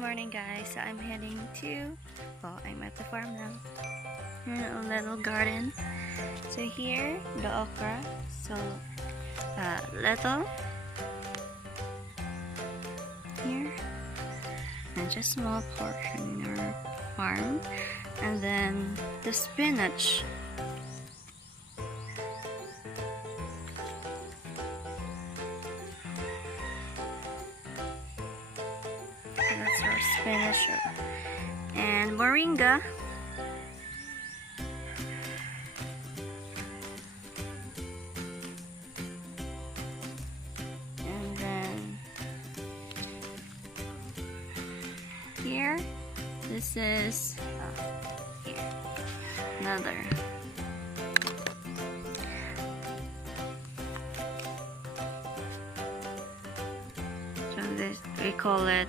morning guys, so I'm heading to, I'm at the farm now, in a little garden. So here, the okra, so little, here, and just small portion in our farm, and then the spinach. That's our spinach and moringa. And then here, this is here another. So this we call it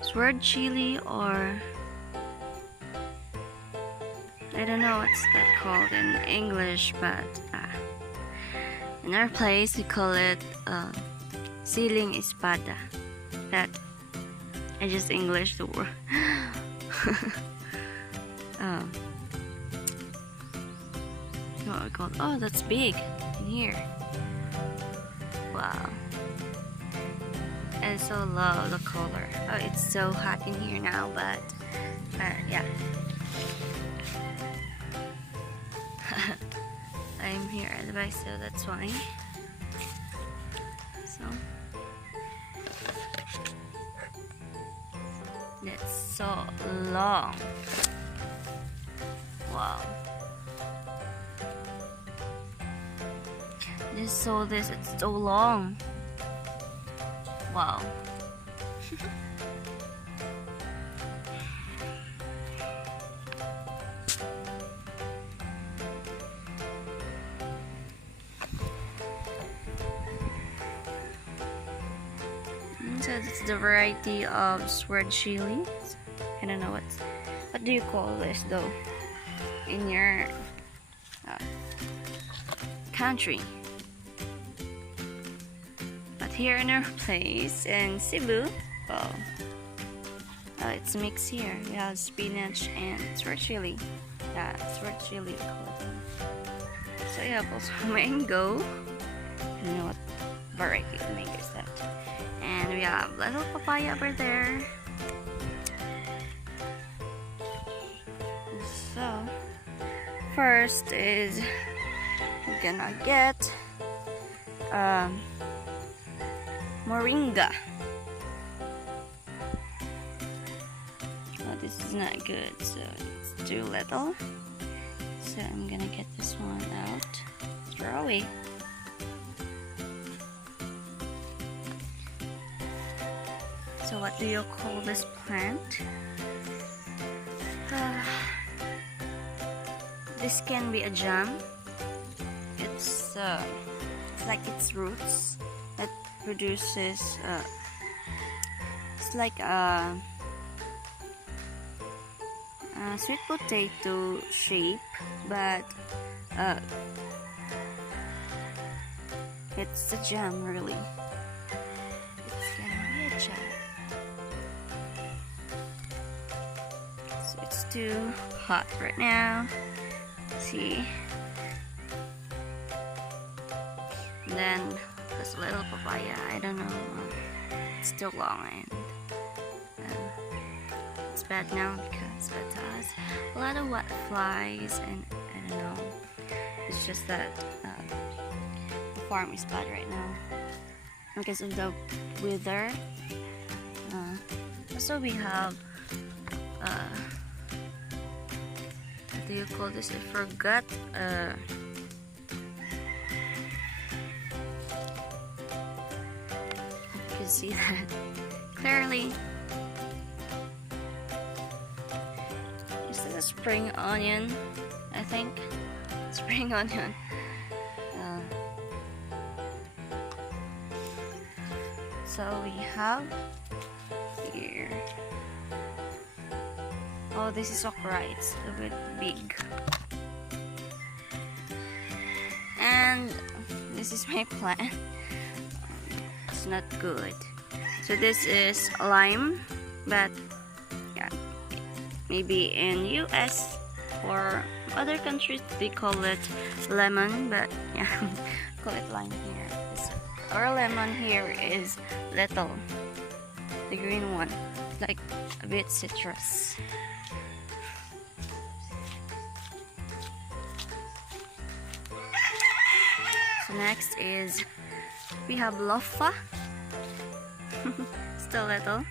sword chili, or I don't know what's that called in English, but in our place we call it siling espada. That I just English the word. What we call? Oh, that's big in here. Wow. I so love the color. Oh, it's so hot in here now, but yeah. I'm here at the back, so that's why. So it's so long. Wow. Just saw this, it's so long. Wow. So this is the variety of sword chilies. I don't know what do you call this though in your country. But here in our place in Cebu, it's mixed here. We have spinach and sword chili. Yeah, sword chili. So you have also mango. I don't know what variety of mango is that. And we have little papaya over there. So first is we're gonna get moringa. Oh, this is not good, so it's too little. So I'm gonna get this one out. Throw away. So what do you call this plant? This can be a jam. It's like its roots that produces it's like a sweet potato shape, but it's a jam really. It's gonna be a jam. So it's too hot right now. See. And then there's a little papaya. I don't know. It's still long and it's bad now because it has a lot of white flies, and I don't know. It's just that the farm is bad right now because of the weather. Also, we have what do you call this? I forgot. You can see that clearly. Is this a spring onion? I think spring onion. So we have here. Oh, this is okra. It's a bit big. And this is my plant. it's not good. So this is lime, but yeah, maybe in US or other countries they call it lemon, but yeah, call it lime here. Our lemon here is little, the green one, like a bit citrus. So next is we have lofa. Still little.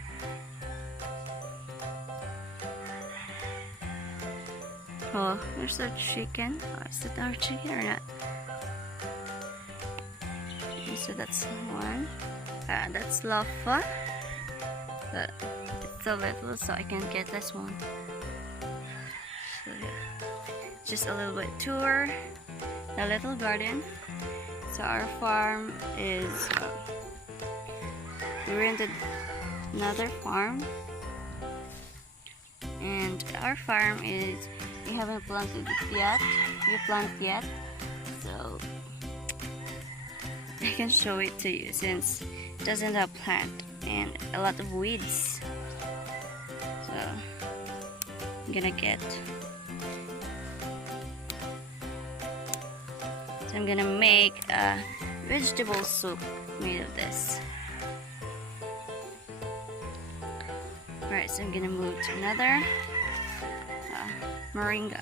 Oh, there's a chicken. Oh, is it our chicken or not? So that's one. That's lofa. But it's so little, so I can't get this one. So yeah, just a little bit tour. A little garden. So our farm is. We rented another farm, and our farm is. We haven't planted it yet. We plant yet, so I can show it to you since it doesn't have plant and a lot of weeds. So I'm gonna get. So I'm gonna make a vegetable soup made of this. Alright, so I'm gonna move to another moringa.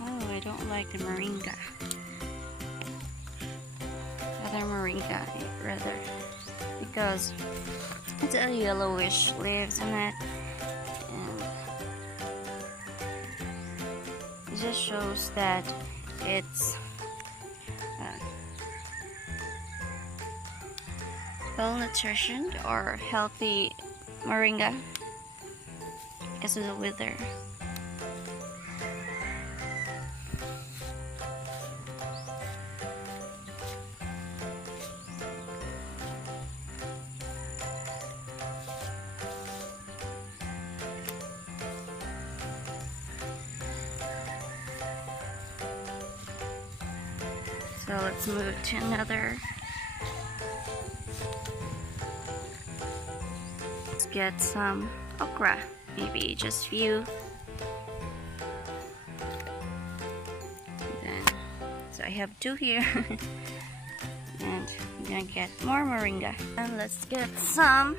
Oh, I don't like the moringa. Other moringa, rather, because it's a yellowish leaves on it. It just shows that it's well nutritioned or healthy moringa because of the wither. So let's move to another. Let's get some okra, maybe just few. Then, so I have two here, and I'm gonna get more moringa. And let's get some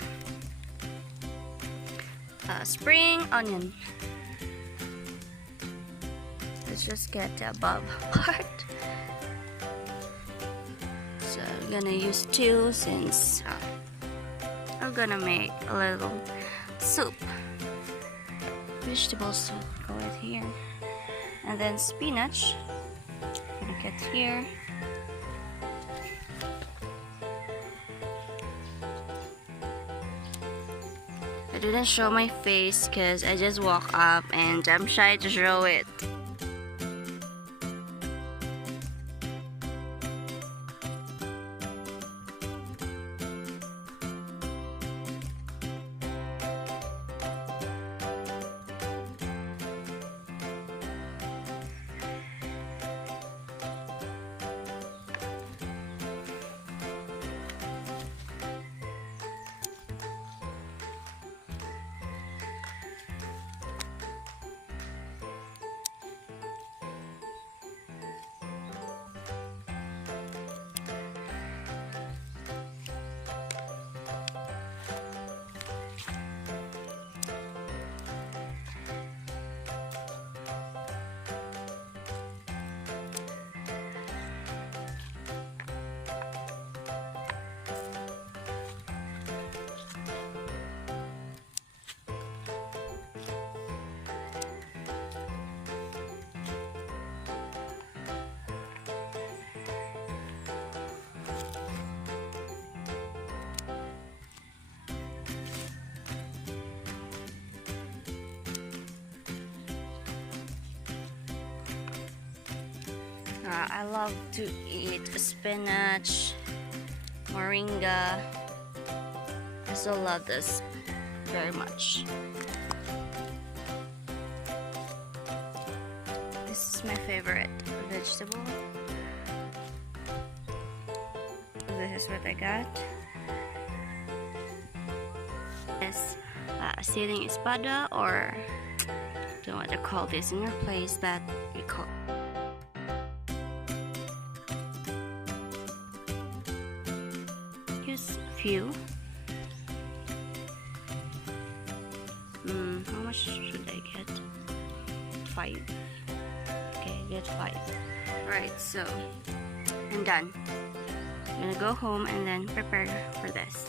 spring onion. Let's just get the above part. So I'm gonna use two since I'm gonna make a little soup, vegetable soup. Go it here, and then spinach. I'm gonna get here. I didn't show my face because I just woke up and I'm shy to show it. I love to eat spinach, moringa, still love this very much. This is my favorite vegetable. This is what I got. This siling espada, or I don't know what to call this in your place, but we call here's a few. How much should I get? 5. Okay, get 5. Alright, so I'm done. I'm gonna go home and then prepare for this.